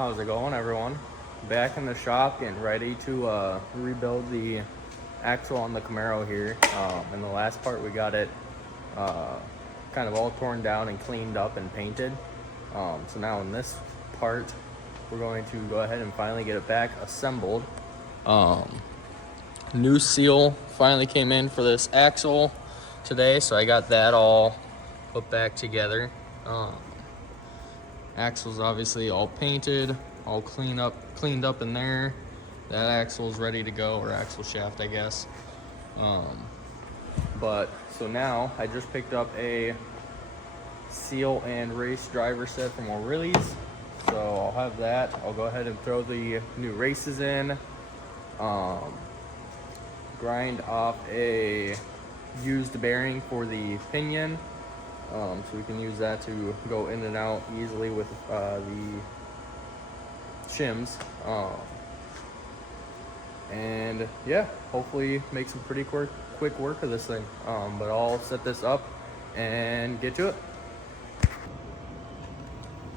How's it going, everyone? Back in the shop getting ready to rebuild the axle on the Camaro here. In the last part we got it kind of all torn down and cleaned up and painted. So now in this part we're going to go ahead and finally get it back assembled. New seal finally came in for this axle today, so I got that all put back together. Axle's obviously all painted, all cleaned up in there. That axle's ready to go, or axle shaft, I guess. But so now I just picked up a seal and race driver set from O'Reilly's, so I'll have that. I'll go ahead and throw the new races in, grind off a used bearing for the pinion, so we can use that to go in and out easily with the shims, and yeah, hopefully make some pretty quick work of this thing. But I'll set this up and get to it.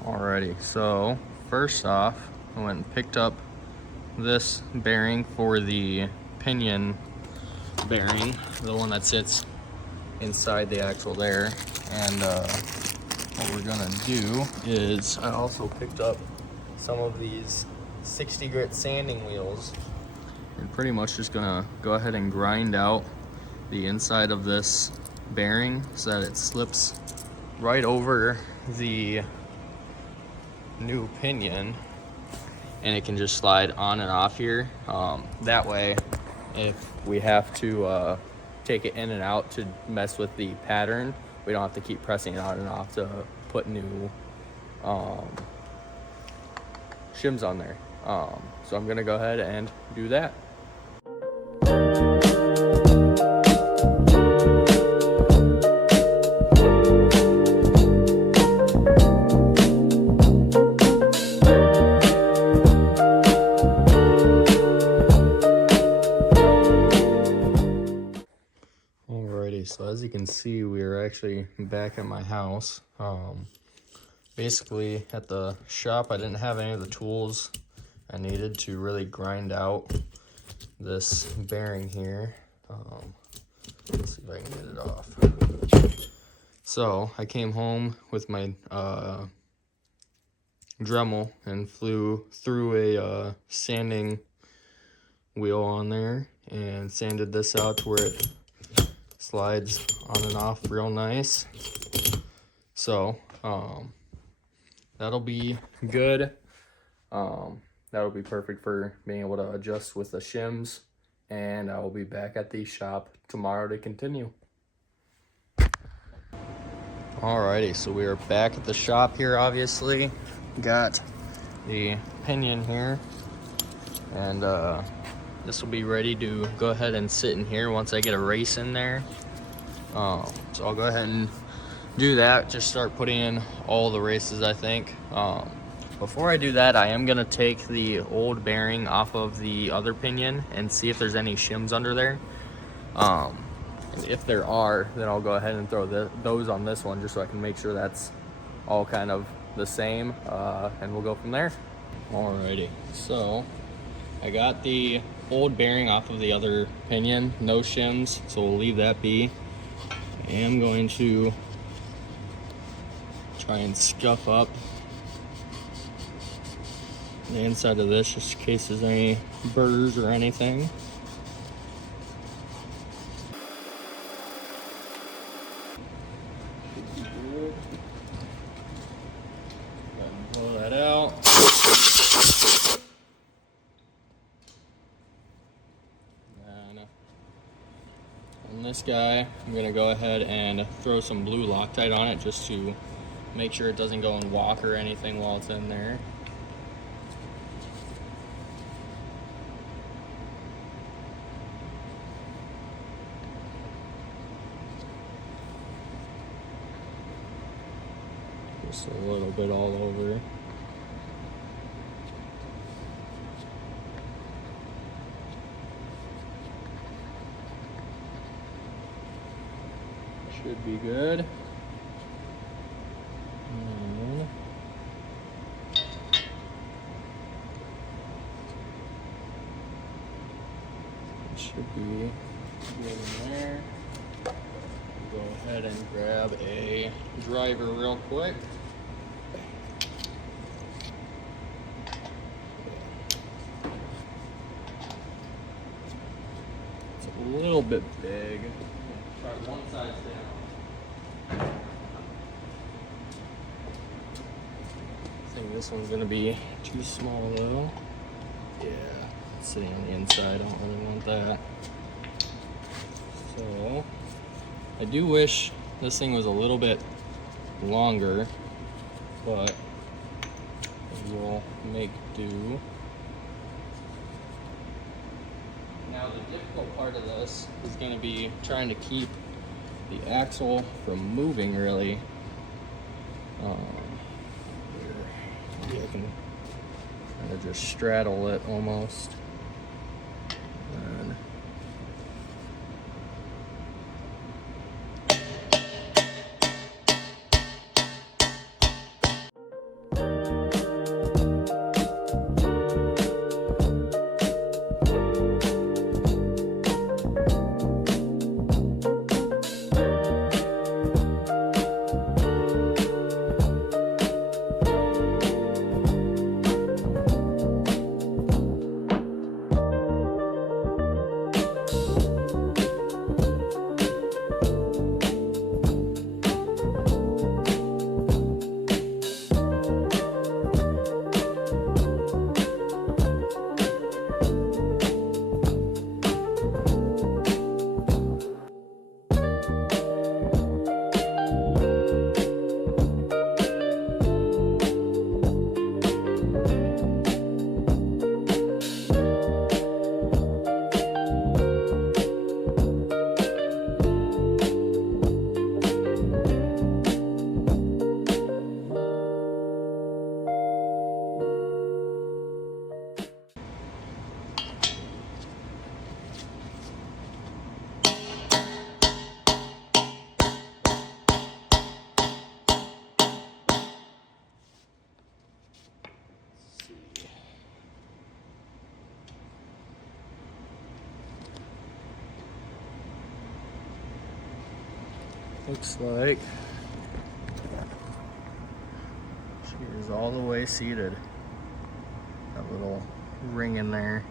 Alrighty, so first off, I went and picked up this bearing for the pinion bearing, the one that sits inside the axle there. And what we're gonna do is I also picked up some of these 60 grit sanding wheels, and pretty much just gonna go ahead and grind out the inside of this bearing so that it slips right over the new pinion and it can just slide on and off here. That way, if we have to take it in and out to mess with the pattern, we don't have to keep pressing it on and off to put new shims on there. So I'm gonna go ahead and do that. So as you can see, we are actually back at my house. Basically at the shop, I didn't have any of the tools I needed to really grind out this bearing here. Let's see if I can get it off. So I came home with my Dremel and flew through a sanding wheel on there and sanded this out to where it slides on and off real nice. So that'll be good. That'll be perfect for being able to adjust with the shims, and I will be back at the shop tomorrow to continue. Alrighty, so we are back at the shop here. Obviously got the pinion here, and this will be ready to go ahead and sit in here once I get a race in there. So I'll go ahead and do that, just start putting in all the races, I think. Before I do that, I am gonna take the old bearing off of the other pinion and see if there's any shims under there. And if there are, then I'll go ahead and throw those on this one, just so I can make sure that's all kind of the same, and we'll go from there. Alrighty, so I got the old bearing off of the other pinion, no shims, so we'll leave that be. I am going to try and scuff up the inside of this just in case there's any burrs or anything. Pull that out. On this guy, I'm gonna go ahead and throw some blue Loctite on it just to make sure it doesn't go and walk or anything while it's in there. Just a little bit all over. Should be good. should be good in there. Go ahead and grab a driver real quick. It's a little bit big. Try one side down. I think this one's gonna be too small though. Yeah, it's sitting on the inside. I don't really want that. So I do wish this thing was a little bit longer, but we'll make do. Now the difficult part of this is going to be trying to keep the axle from moving really. Maybe I can kind of just straddle it almost. And looks like she is all the way seated. That little ring in there.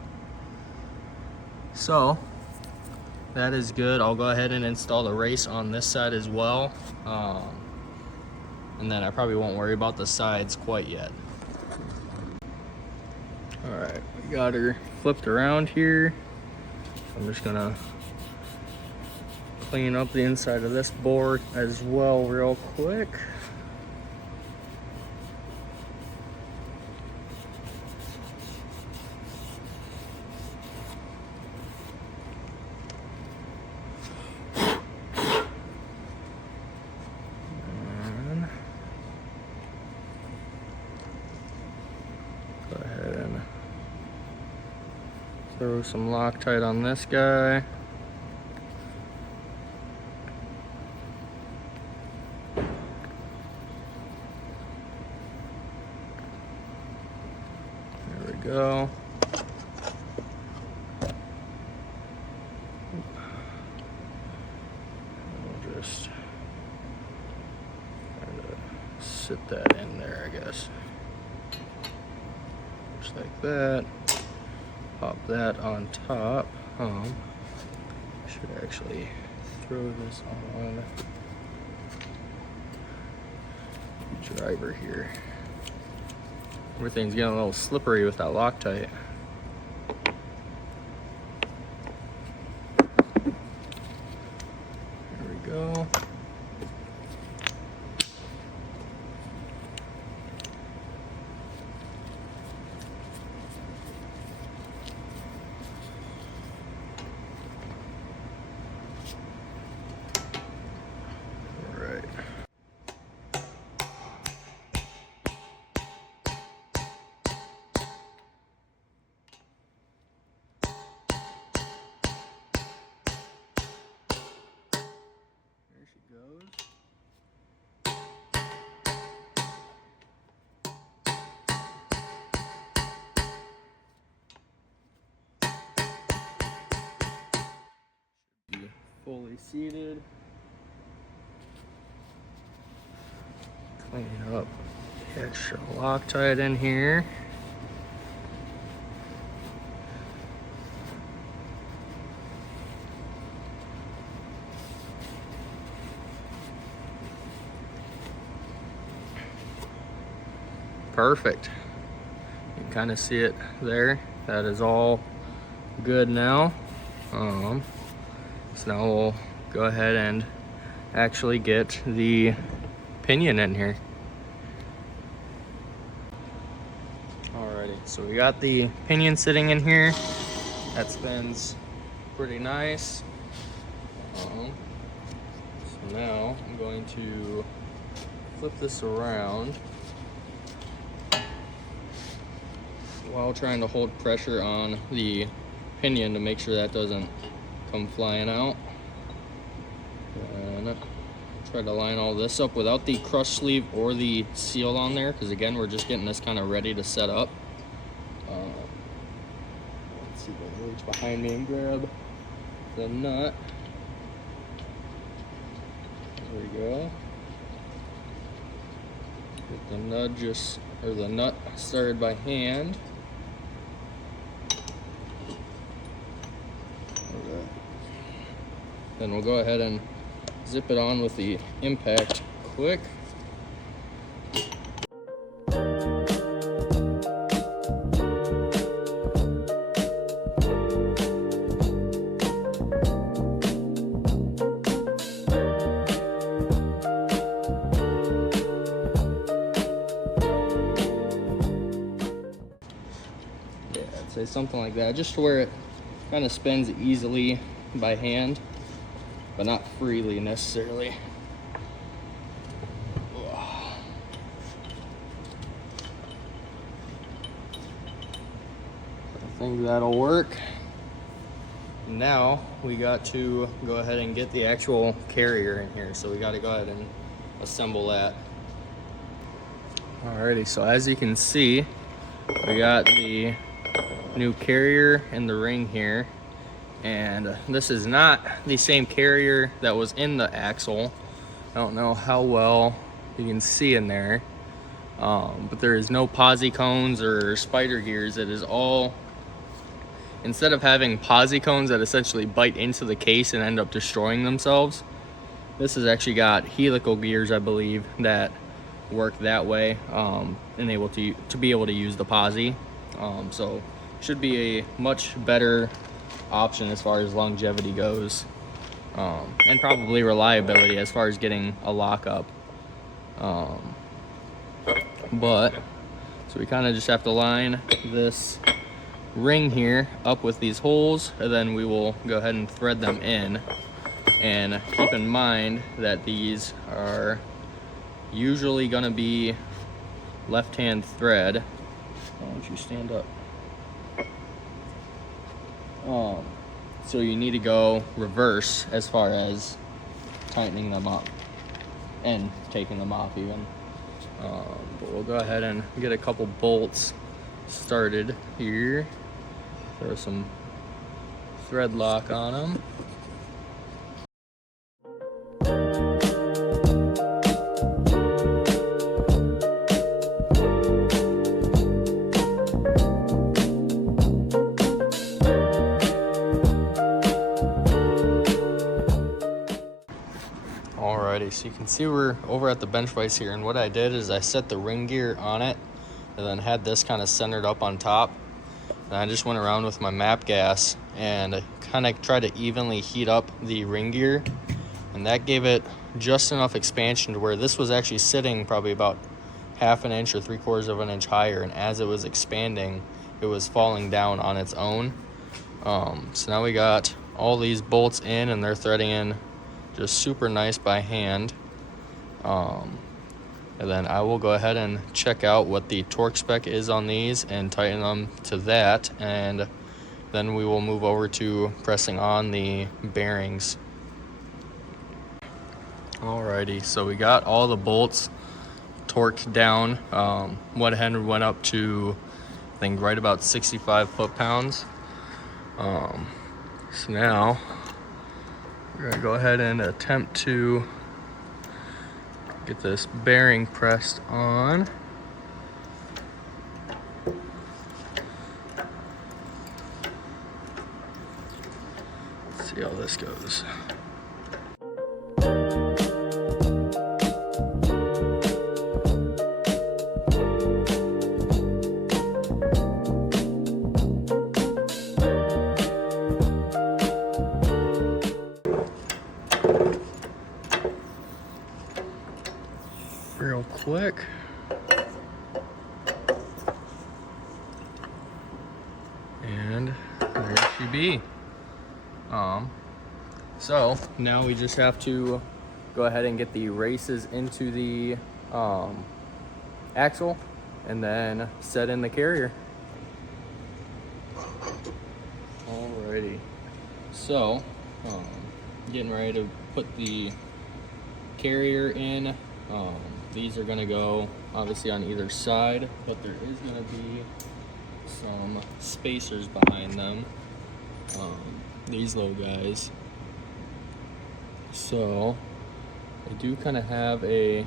So that is good. I'll go ahead and install the race on this side as well. And then I probably won't worry about the sides quite yet. All right, we got her flipped around here. I'm just gonna clean up the inside of this board as well real quick. And go ahead and throw some Loctite on this guy. Go. We'll just kind of sit that in there, I guess. Just like that. Pop that on top. Should actually throw this on the driver here. Everything's getting a little slippery with that Loctite. There we go. fully seated. Clean up the extra Loctite in here. Perfect. You can kind of see it there. That is all good now. So now we'll go ahead and actually get the pinion in here. Alrighty, so we got the pinion sitting in here. That spins pretty nice. So now I'm going to flip this around while trying to hold pressure on the pinion to make sure that doesn't come flying out. And try to line all this up without the crush sleeve or the seal on there, because again, we're just getting this kind of ready to set up. Let's see if I can reach behind me and grab the nut. There we go. Get the nut started by hand. Then we'll go ahead and zip it on with the impact quick. Yeah, I'd say something like that, just to where it kind of spins easily by hand, but not freely necessarily. I think that'll work. Now we got to go ahead and get the actual carrier in here, so we got to go ahead and assemble that. Alrighty, so as you can see, we got the new carrier in the ring here. And this is not the same carrier that was in the axle. I don't know how well you can see in there, but there is no posi cones or spider gears. It is all, instead of having posi cones that essentially bite into the case and end up destroying themselves, this has actually got helical gears, I believe, that work that way, and able to be able to use the posi. So should be a much better option as far as longevity goes, and probably reliability as far as getting a lockup. But so we kind of just have to line this ring here up with these holes, and then we will go ahead and thread them in. And keep in mind that these are usually going to be left-hand thread. Why don't you stand up? So you need to go reverse as far as tightening them up and taking them off even. But we'll go ahead and get a couple bolts started here. Throw some thread lock on them. Alrighty, so you can see we're over at the bench vise here, and what I did is I set the ring gear on it and then had this kind of centered up on top, and I just went around with my MAP gas and kind of tried to evenly heat up the ring gear, and that gave it just enough expansion to where this was actually sitting probably about 1/2 inch or 3/4 of an inch higher, and as it was expanding it was falling down on its own. So now we got all these bolts in, and they're threading in just super nice by hand. And then I will go ahead and check out what the torque spec is on these and tighten them to that, and then we will move over to pressing on the bearings. Alrighty, so we got all the bolts torqued down. Went ahead and went up to, I think, right about 65 foot-pounds. So now We're gonna go ahead and attempt to get this bearing pressed on. Let's see how this goes. Real quick. And there she be. So now we just have to go ahead and get the races into the axle and then set in the carrier. Alrighty. So getting ready to put the carrier in. These are gonna go obviously on either side, but there is gonna be some spacers behind them. These little guys. So they do kind of have a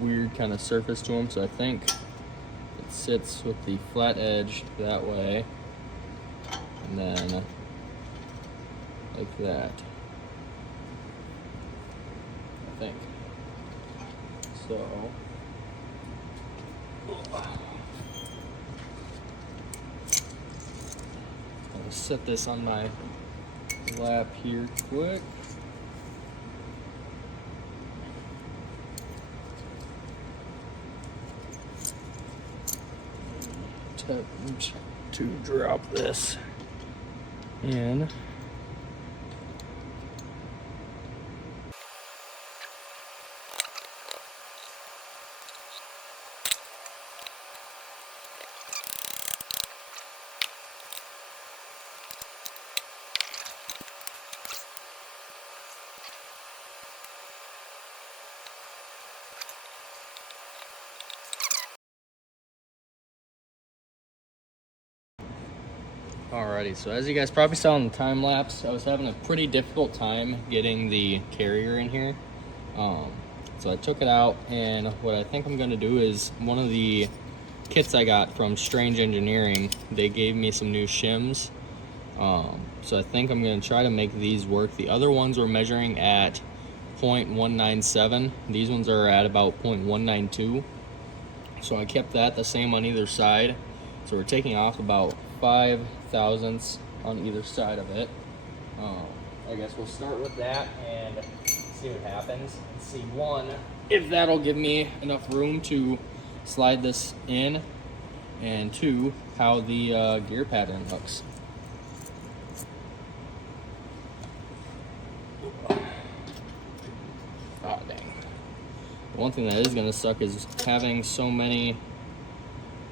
weird kind of surface to them, so I think it sits with the flat edge that way, and then like that. I think. So I'll set this on my lap here quick. Attempt to drop this in. Alrighty, so as you guys probably saw in the time lapse, I was having a pretty difficult time getting the carrier in here. So I took it out, and what I think I'm going to do is one of the kits I got from Strange Engineering, they gave me some new shims. So I think I'm going to try to make these work. The other ones were measuring at 0.197. These ones are at about 0.192. So I kept that the same on either side. So we're taking off about 5 thousandths on either side of it. I guess we'll start with that and see what happens. And see, one, if that'll give me enough room to slide this in, and two, how the gear pattern looks. Oh, dang. One thing that is gonna suck is having so many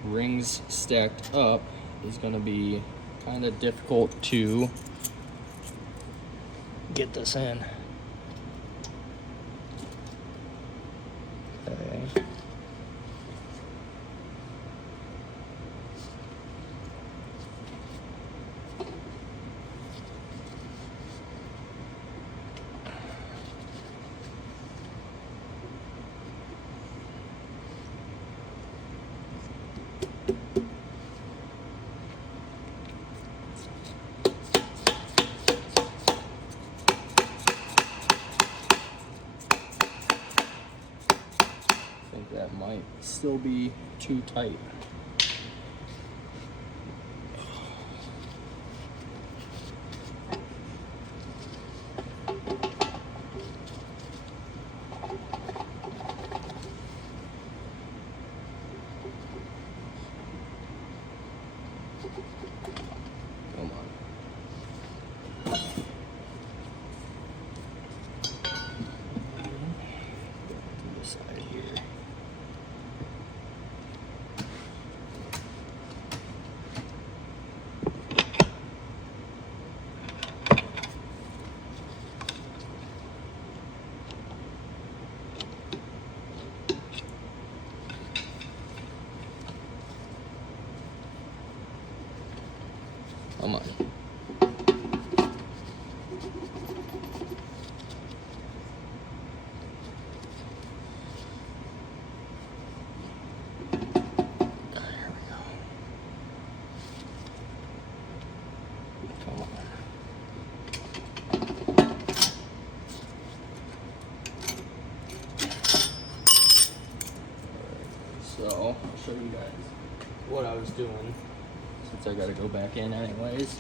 rings stacked up is gonna be kind of difficult to get this in. Okay. That might still be too tight. Come on. To the side here. So I'll show you guys what I was doing since I gotta go back in anyways.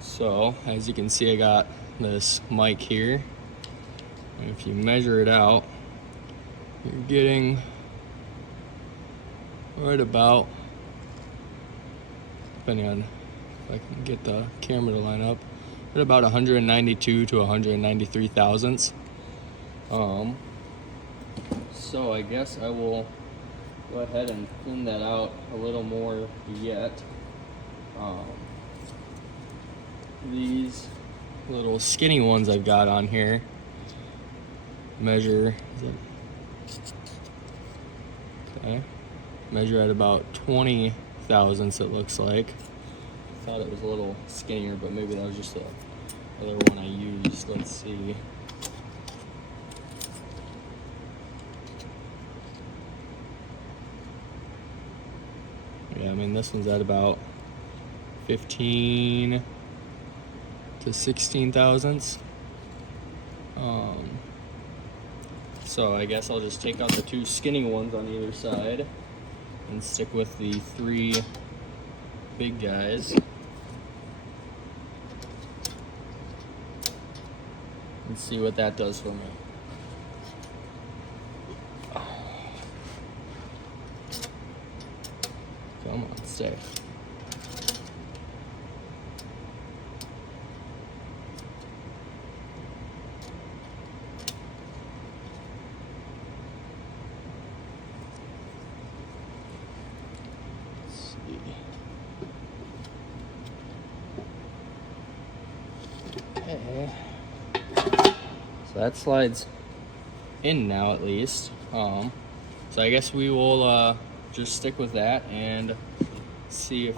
So as you can see, I got this mic here, and if you measure it out, you're getting right about, depending on if I can get the camera to line up, at about 192 to 193 thousandths. So I guess I will go ahead and thin that out a little more yet. These little skinny ones I've got on here measure, measure at about 20 thousandths, it looks like. I thought it was a little skinnier, but maybe that was just the other one I used. Let's see. Yeah, I mean, this one's at about 15 to 16 thousandths. So I guess I'll just take out the two skinny ones on either side and stick with the three big guys. And see what that does for me. Come on, stay. Okay. So that slides in now, at least. So I guess we will just stick with that and see if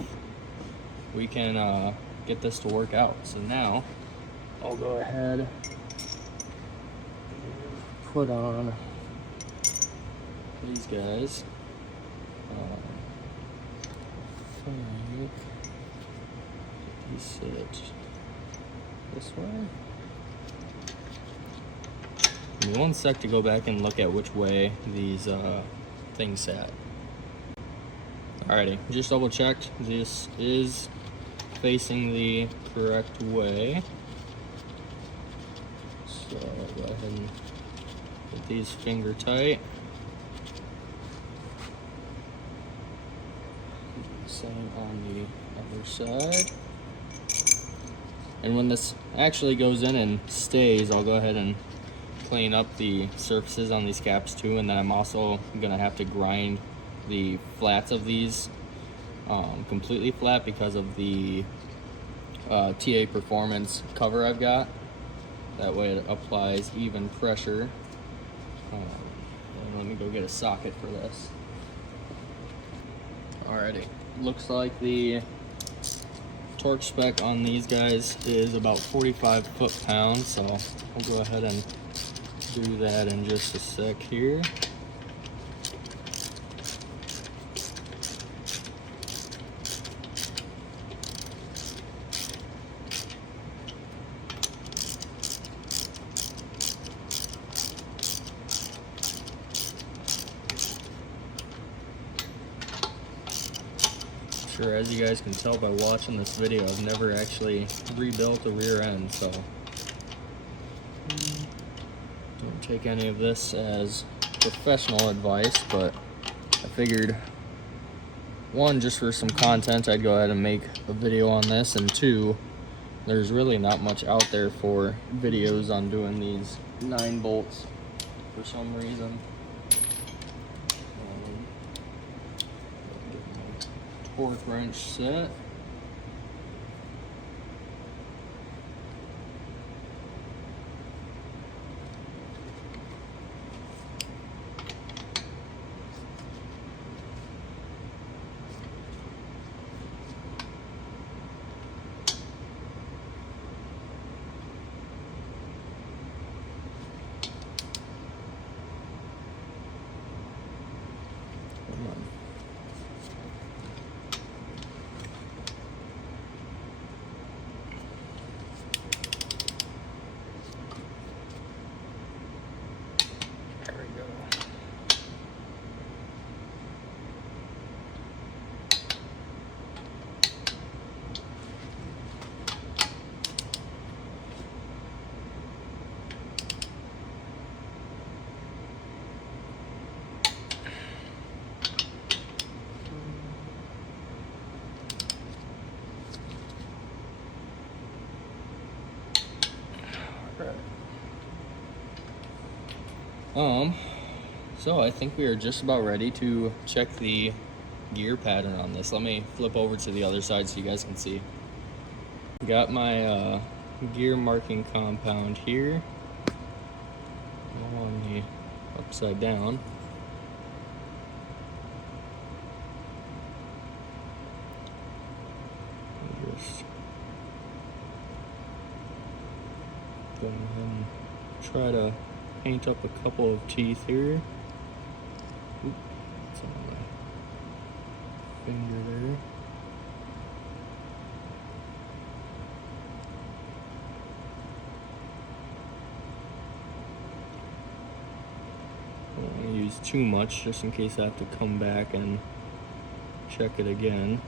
we can get this to work out. So now I'll go ahead and put on these guys. These sit this way. Give me 1 sec to go back and look at which way these things sat. Alrighty, just double checked. This is facing the correct way. So I'll go ahead and put these finger tight. Same on the other side. And when this actually goes in and stays, I'll go ahead and clean up the surfaces on these caps too, and then I'm also gonna have to grind the flats of these completely flat because of the TA Performance cover I've got. That way it applies even pressure. And let me go get a socket for this. Alrighty, looks like the torque spec on these guys is about 45 foot-pounds, so I'll go ahead and do that in just a sec here. Sure, as you guys can tell by watching this video, I've never actually rebuilt a rear end, so don't take any of this as professional advice, but I figured, one, just for some content, I'd go ahead and make a video on this, and two, there's really not much out there for videos on doing these 9 bolts for some reason. Torque wrench set. So I think we are just about ready to check the gear pattern on this. Let me flip over to the other side so you guys can see. Got my gear marking compound here, all on the upside down. Just go ahead and try to paint up a couple of teeth here. Oop, it's on my finger there. I don't want to use too much just in case I have to come back and check it again.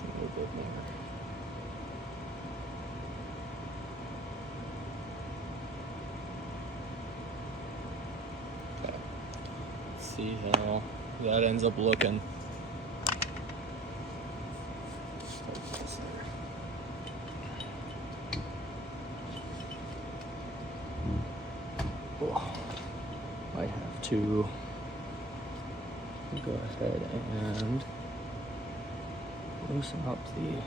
A little bit more. See how that ends up looking. Might have to go ahead and loosen up the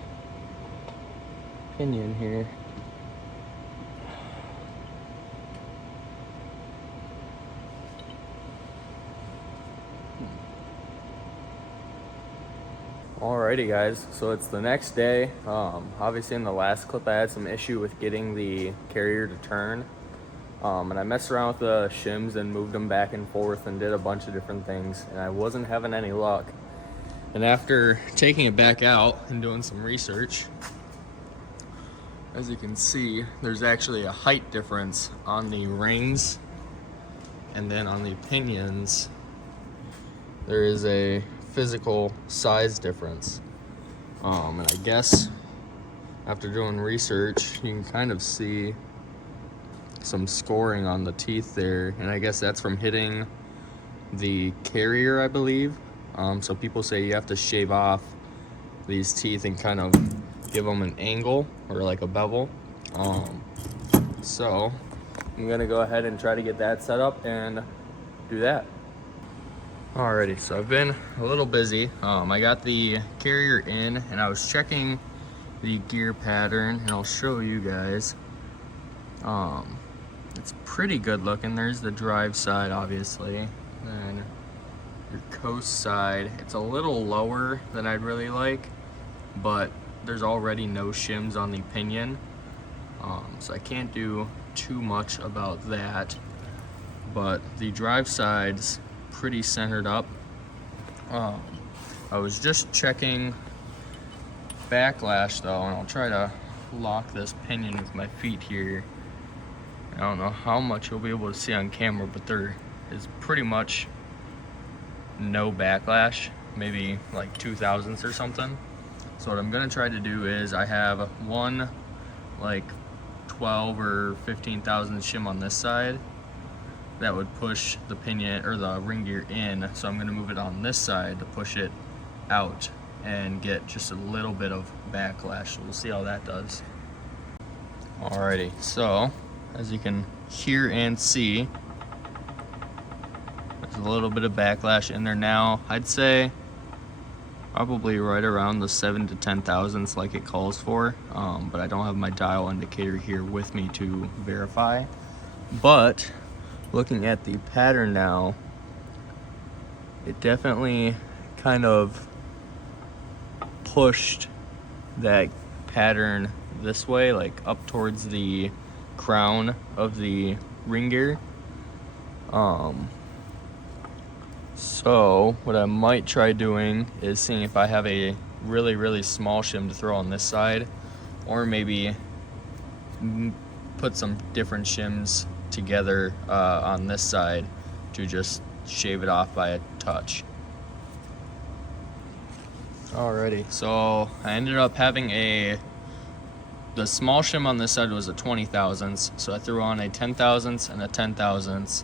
pinion here. Alrighty guys, so it's the next day. Obviously in the last clip I had some issue with getting the carrier to turn. And I messed around with the shims and moved them back and forth and did a bunch of different things, and I wasn't having any luck. And after taking it back out and doing some research, as you can see, there's actually a height difference on the rings, and then on the pinions there is a physical size difference. And I guess after doing research, you can kind of see some scoring on the teeth there, and I guess that's from hitting the carrier, I believe. So people say you have to shave off these teeth and kind of give them an angle or like a bevel. So I'm gonna go ahead and try to get that set up and do that. Alrighty, so I've been a little busy. I got the carrier in and I was checking the gear pattern, and I'll show you guys. It's pretty good looking. There's the drive side, obviously. Then your coast side, it's a little lower than I'd really like, but there's already no shims on the pinion. So I can't do too much about that. But the drive side's pretty centered up. I was just checking backlash though, and I'll try to lock this pinion with my feet here. I don't know how much you'll be able to see on camera, but there is pretty much no backlash, maybe like 0.002 or something. So what I'm gonna try to do is I have one like 12 or 15,000 shim on this side that would push the pinion or the ring gear in. So I'm gonna move it on this side to push it out and get just a little bit of backlash. So we'll see how that does. Alrighty, so as you can hear and see, there's a little bit of backlash in there now. I'd say probably right around the 7 to 10 thousandths like it calls for, but I don't have my dial indicator here with me to verify. But looking at the pattern now, it definitely kind of pushed that pattern this way, like up towards the crown of the ring gear. So what I might try doing is seeing if I have a really small shim to throw on this side, or maybe put some different shims together on this side to just shave it off by a touch. Alrighty, so I ended up having a the small shim on this side was a 20 thousandths, so I threw on a 10 thousandths and a 10 thousandths.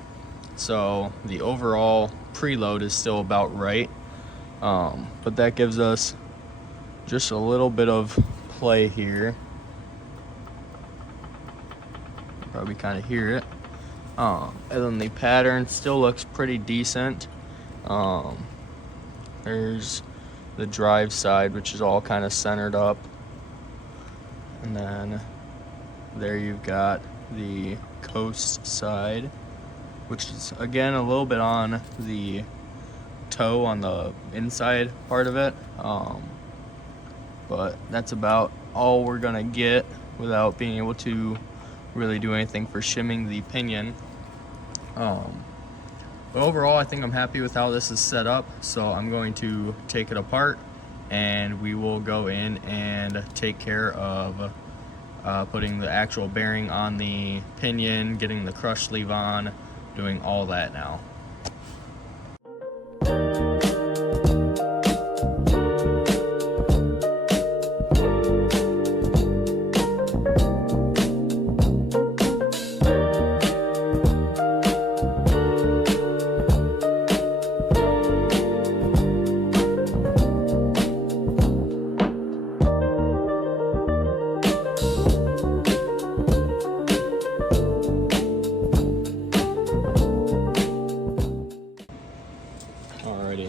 So the overall preload is still about right, but that gives us just a little bit of play here. Probably kind of hear it. And then the pattern still looks pretty decent. There's the drive side, which is all kind of centered up. And then there you've got the coast side, which is again a little bit on the toe on the inside part of it. But that's about all we're gonna get without being able to really do anything for shimming the pinion. But overall, I think I'm happy with how this is set up, so I'm going to take it apart and we will go in and take care of putting the actual bearing on the pinion, getting the crush sleeve on, doing all that now.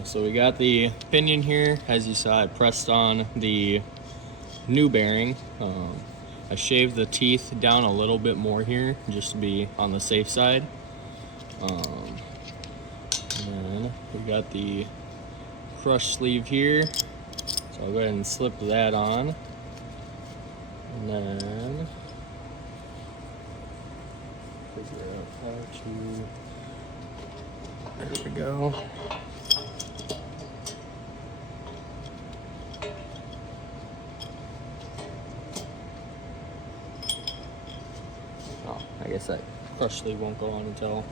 So we got the pinion here. As you saw, I pressed on the new bearing. I shaved the teeth down a little bit more here just to be on the safe side. And then we got the crush sleeve here. So I'll go ahead and slip that on. And then figure out how to, there we go. I guess that crush sleeve won't go on until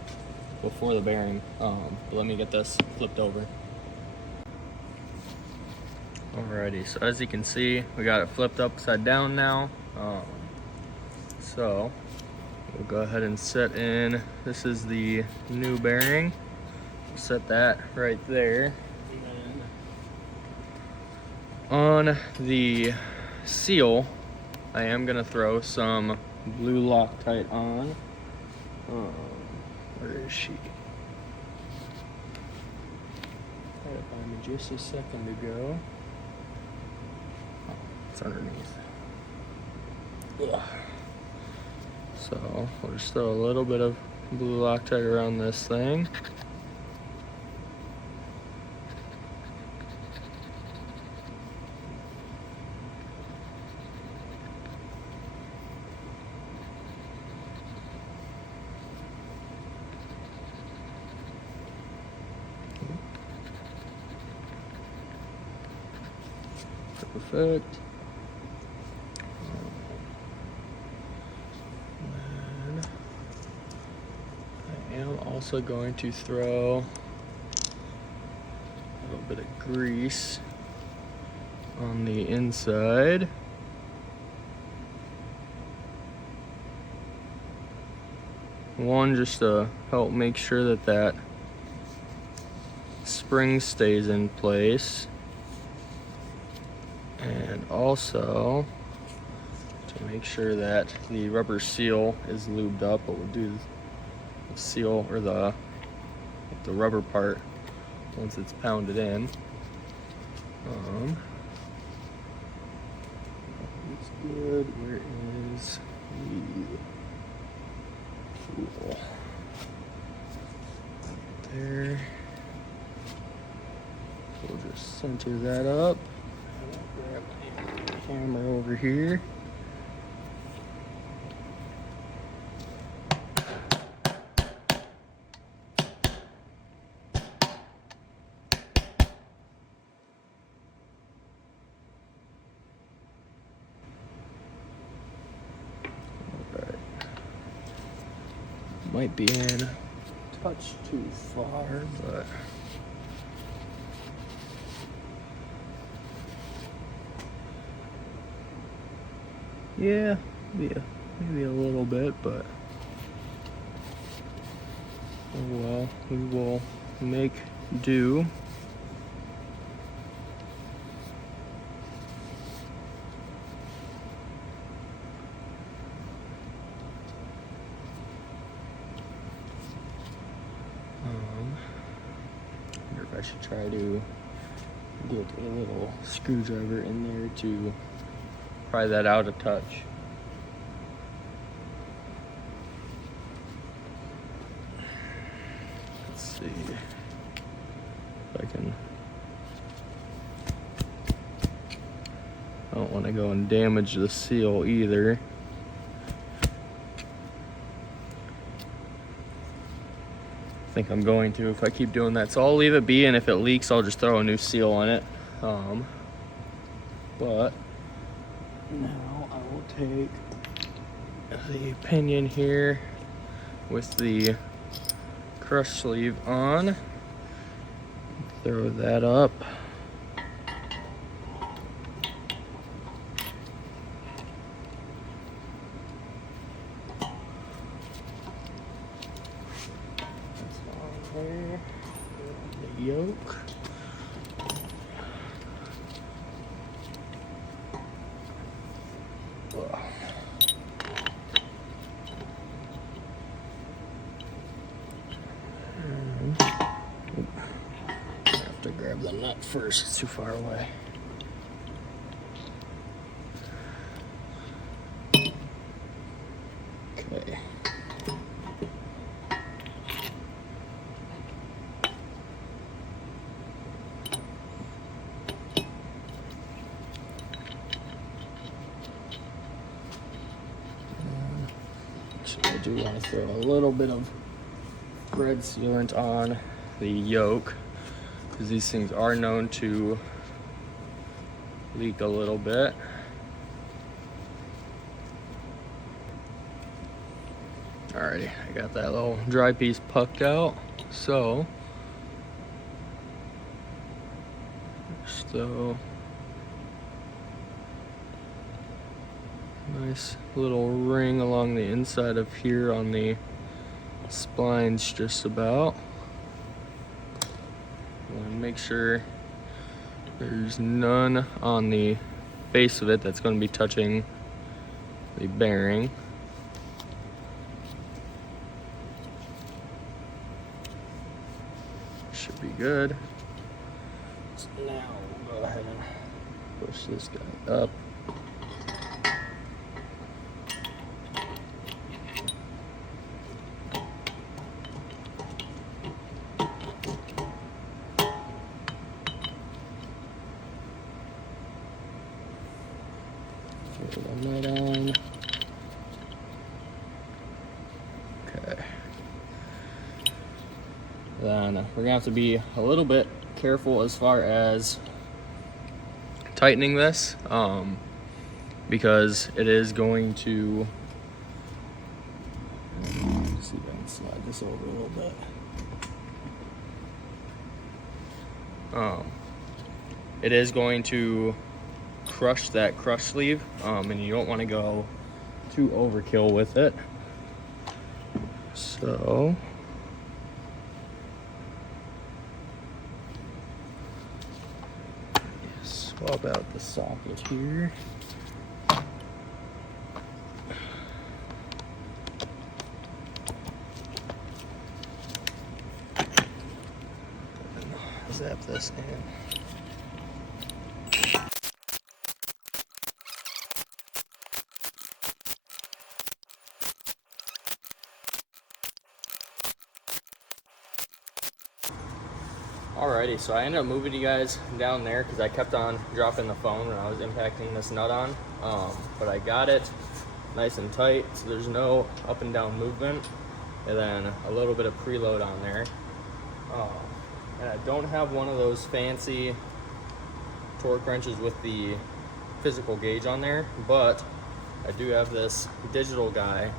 before the bearing, but let me get this flipped over. Alrighty, so as you can see, we got it flipped upside down now. So we'll go ahead and set in, this is the new bearing. Set that right there. On the seal, I am gonna throw some blue Loctite on. Where is she? Had it by me just a second ago. Oh, it's underneath. Ugh. So we'll just throw a little bit of blue Loctite around this thing. Perfect. And I am also going to throw a little bit of grease on the inside. One, just to help make sure that that spring stays in place. And also to make sure that the rubber seal is lubed up, but we'll do the seal or the rubber part once it's pounded in. It's good. Where is the tool? There. We'll just center that up. Grab my hammer over here. Alright. Might be in a touch too far, but Yeah, maybe a little bit, but oh well, we will make do. I wonder if I should try to get a little screwdriver in there to pry that out a touch. Let's see if I can. I don't want to go and damage the seal either. I think I'm going to if I keep doing that. So I'll leave it be, and if it leaks, I'll just throw a new seal on it. But now I will take the pinion here with the crush sleeve on, throw that up. That's on there. The yoke. Grab the nut first, it's too far away. Okay. I do want to throw a little bit of red sealant on the yoke, because these things are known to leak a little bit. Alrighty, I got that little dry piece pucked out. So nice little ring along the inside of here on the splines just about. And make sure there's none on the face of it that's going to be touching the bearing. Should be good. So now we'll go ahead and push this guy up. Throw the nut on. Okay. Then we're gonna have to be a little bit careful as far as tightening this, because it is going to. Let's see if I can slide this over a little bit. It is going to crush that crush sleeve, and you don't want to go too overkill with it. So swap out the socket here. Zap this in. Alrighty, so I ended up moving you guys down there because I kept on dropping the phone when I was impacting this nut on. But I got it nice and tight, so there's no up and down movement. And then a little bit of preload on there. And I don't have one of those fancy torque wrenches with the physical gauge on there, but I do have this digital guy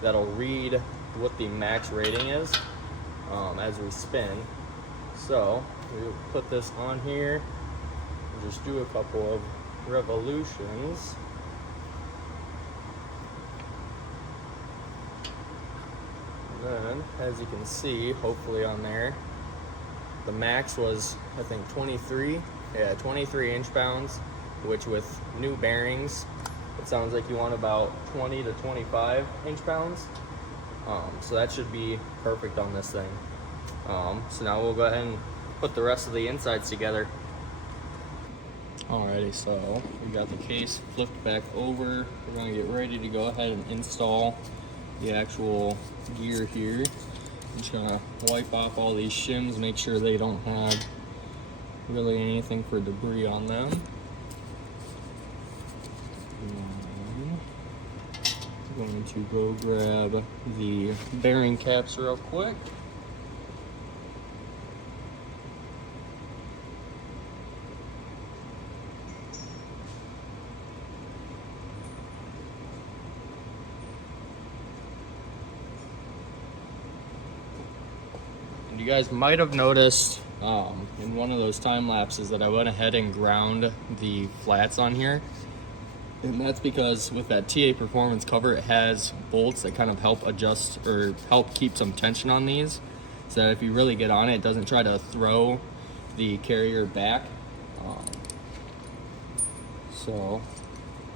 that'll read what the max rating is as we spin. So we'll put this on here and just do a couple of revolutions. then, as you can see, hopefully on there, the max was, I think, 23. Yeah, 23 inch-pounds, which with new bearings, it sounds like you want about 20 to 25 inch-pounds. So that should be perfect on this thing. So now we'll go ahead and put the rest of the insides together. Alrighty, so we got the case flipped back over. We're gonna get ready to go ahead and install the actual gear here. I'm just gonna wipe off all these shims, make sure they don't have really anything for debris on them. I'm going to go grab the bearing caps real quick. And you guys might have noticed in one of those time lapses that I went ahead and ground the flats on here. And that's because with that TA Performance cover, it has bolts that kind of help adjust or help keep some tension on these, so that if you really get on it, it doesn't try to throw the carrier back. So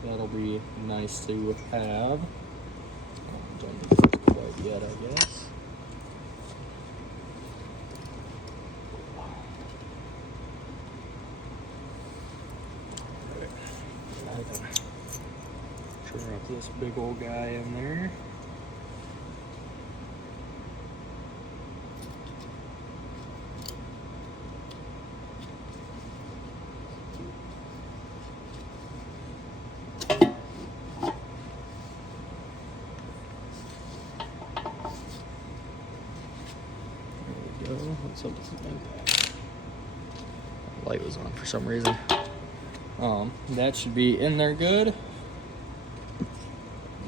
that'll be nice to have. Don't think it's quite yet, I guess. Drop this big old guy in there. There we go. Let's hope this is impact. The light was on for some reason. That should be in there good.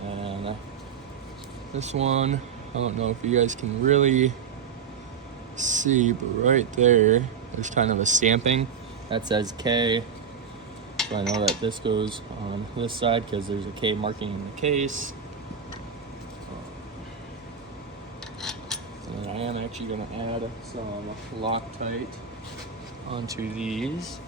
And this one, I don't know if you guys can really see, but right there, there's kind of a stamping that says K. So I know that this goes on this side because there's a K marking in the case. And then I am actually going to add some Loctite onto these.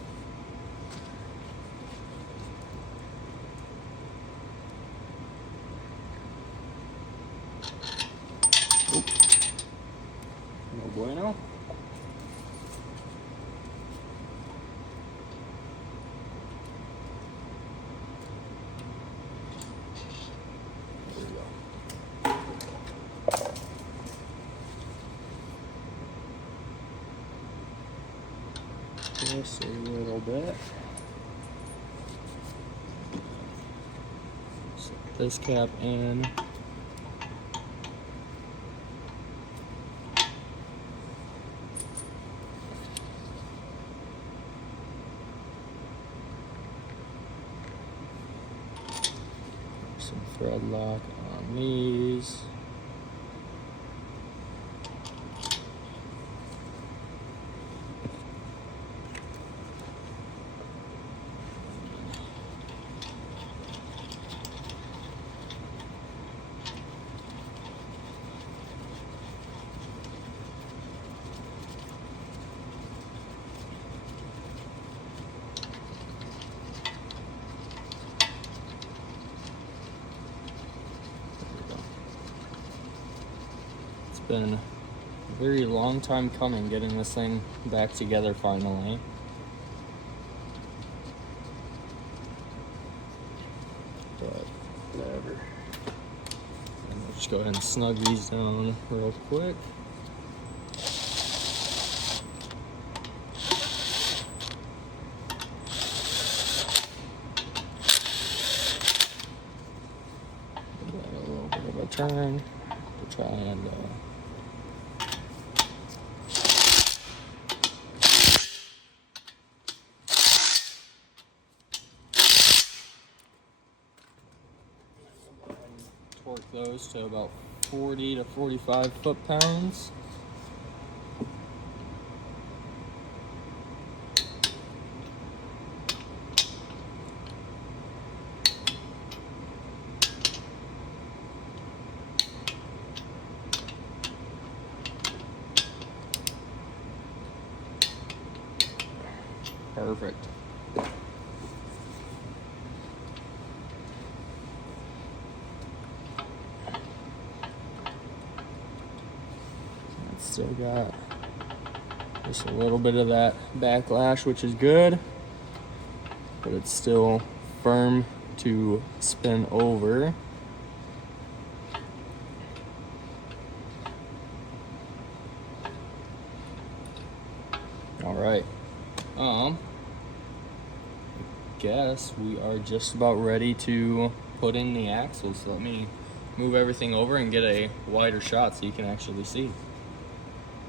No bueno. There we go. Just a little bit. Set this cap in. Some thread lock on these. Been a very long time coming getting this thing back together finally. But whatever. And let's just go ahead and snug these down real quick. Give that a little bit of a turn to try and torque those to about 40 to 45 foot-pounds. Perfect. It's still got just a little bit of that backlash, which is good, but it's still firm to spin over. All right. Guess we are just about ready to put in the axles. So let me move everything over and get a wider shot so you can actually see.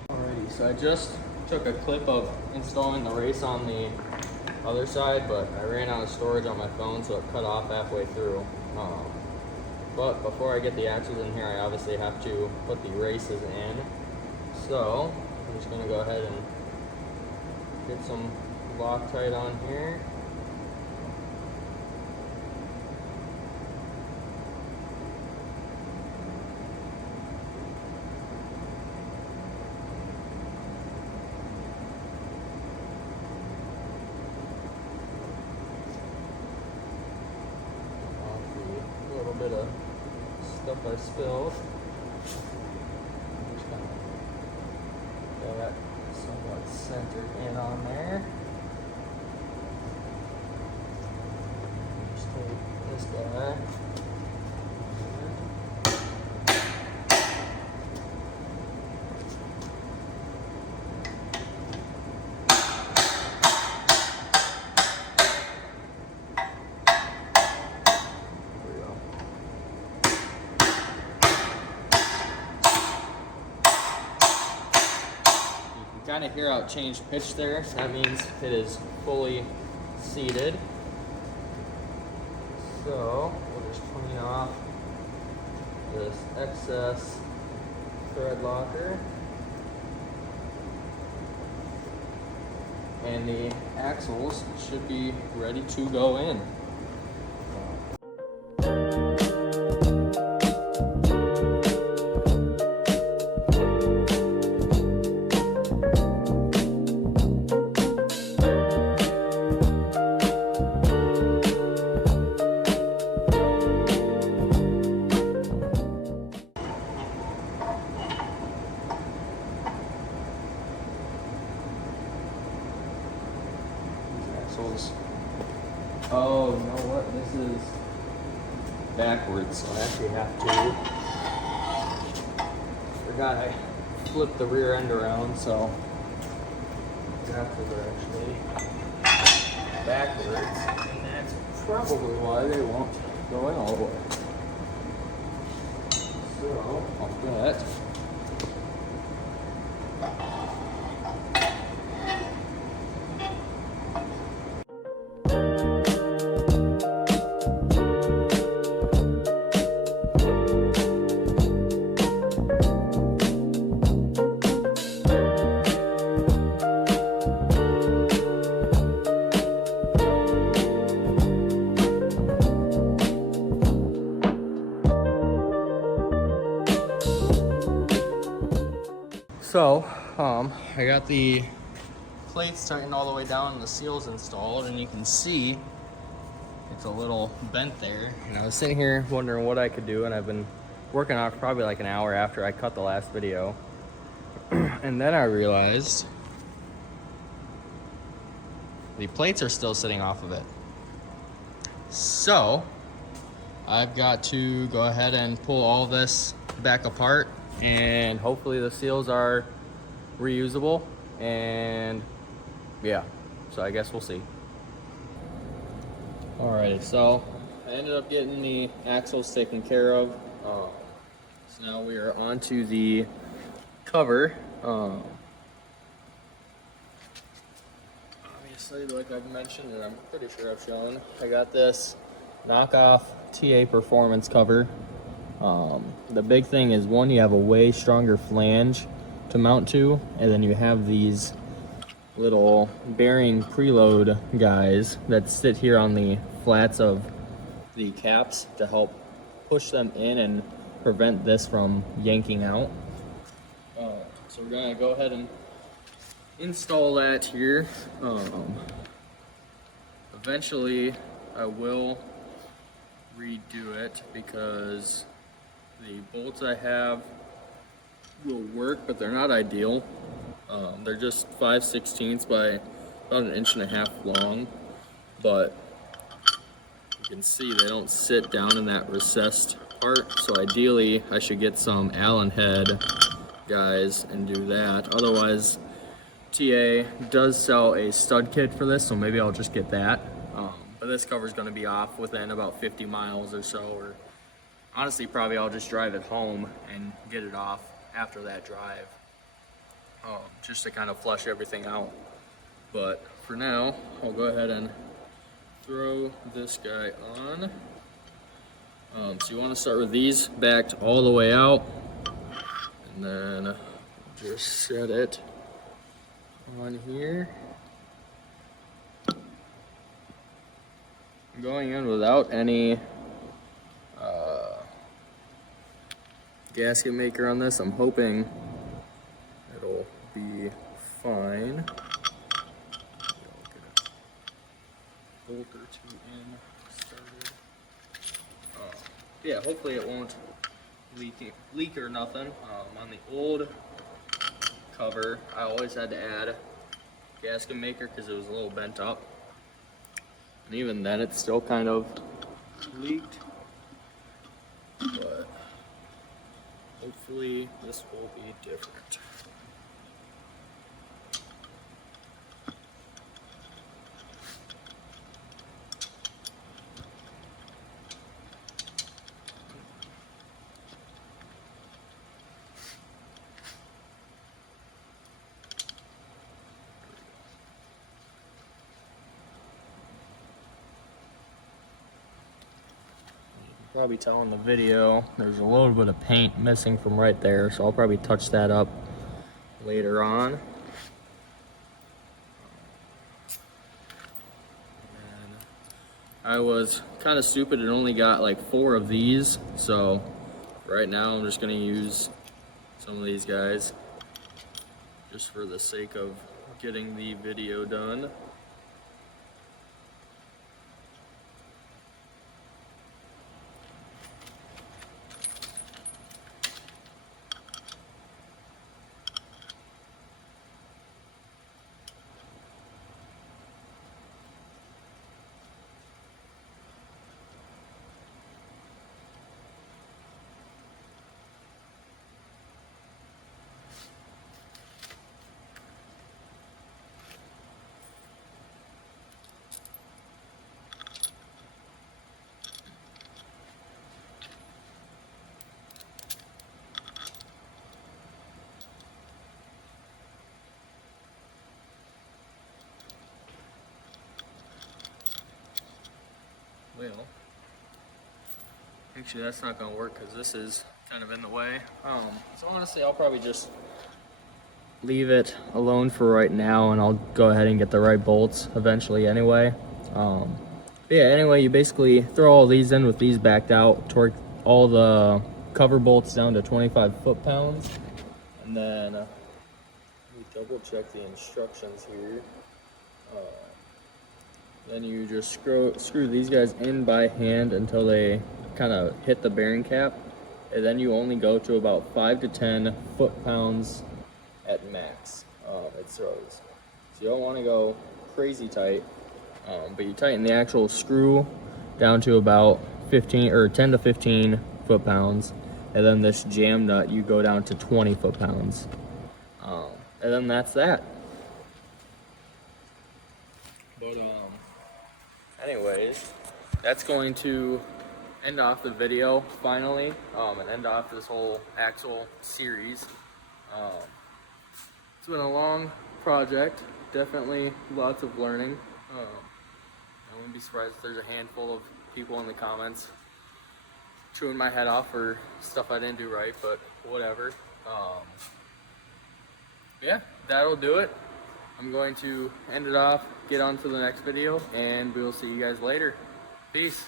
Alrighty, so I just took a clip of installing the race on the other side, but I ran out of storage on my phone, so it cut off halfway through. But before I get the axles in here, I obviously have to put the races in. So I'm just gonna go ahead and get some Loctite on here. Bit of stuff I spilled. Just kind of get that somewhat centered in on there. Just take this guy. Kind of hear how it changed pitch there. That means it is fully seated. So we'll just clean off this excess thread locker, and the axles should be ready to go in. Oh, you know what? This is backwards, so I actually have to. Forgot I flipped the rear end around, so the axles are actually backwards, and that's probably why they won't go in all the way. So I'll bet. So, I got the plates tightened all the way down and the seals installed, and you can see it's a little bent there. And I was sitting here wondering what I could do, and I've been working on it for probably like an hour after I cut the last video. And then I realized the plates are still sitting off of it. So, I've got to go ahead and pull all this back apart, and hopefully the seals are reusable, and yeah, so I guess we'll see. Alrighty, so I ended up getting the axles taken care of. So now we are onto the cover. Obviously, like I've mentioned, and I'm pretty sure I've shown, I got this knockoff TA Performance cover. The big thing is, one, you have a way stronger flange to mount to, and then you have these little bearing preload guys that sit here on the flats of the caps to help push them in and prevent this from yanking out. So we're gonna go ahead and install that here. Eventually I will redo it because the bolts I have will work, but they're not ideal. They're just 5/16 by about 1.5 inches long, but you can see they don't sit down in that recessed part. So ideally I should get some Allen head guys and do that. Otherwise, TA does sell a stud kit for this, so maybe I'll just get that. But this cover is going to be off within about 50 miles or so, or honestly probably I'll just drive it home and get it off after that drive, just to kind of flush everything out. But for now, I'll go ahead and throw this guy on. So you want to start with these backed all the way out, and then just set it on here. I'm going in without any gasket maker on this. I'm hoping it'll be fine. Bolt or two in started. Yeah, hopefully it won't leak or nothing. On the old cover, I always had to add gasket maker because it was a little bent up, and even then it still kind of leaked, but hopefully this will be different. Probably tell in the video there's a little bit of paint missing from right there, so I'll probably touch that up later on. And I was kind of stupid and only got like 4 of these, so right now I'm just going to use some of these guys just for the sake of getting the video done. Well, actually that's not going to work because this is kind of in the way. So honestly, I'll probably just leave it alone for right now, and I'll go ahead and get the right bolts eventually anyway. But yeah, anyway, you basically throw all these in with these backed out, torque all the cover bolts down to 25 foot-pounds, and then let me double check the instructions here. Then you just screw these guys in by hand until they kind of hit the bearing cap, and then you only go to about 5 to 10 foot-pounds at max. It throws. So you don't want to go crazy tight, but you tighten the actual screw down to about 15 or 10 to 15 foot-pounds, and then this jam nut you go down to 20 foot-pounds, and then that's that. But anyways, that's going to end off the video finally, and end off this whole axle series. It's been a long project, definitely lots of learning. I wouldn't be surprised if there's a handful of people in the comments chewing my head off for stuff I didn't do right, but whatever. Yeah, that'll do it. I'm going to end it off, get on to the next video, and we will see you guys later. Peace.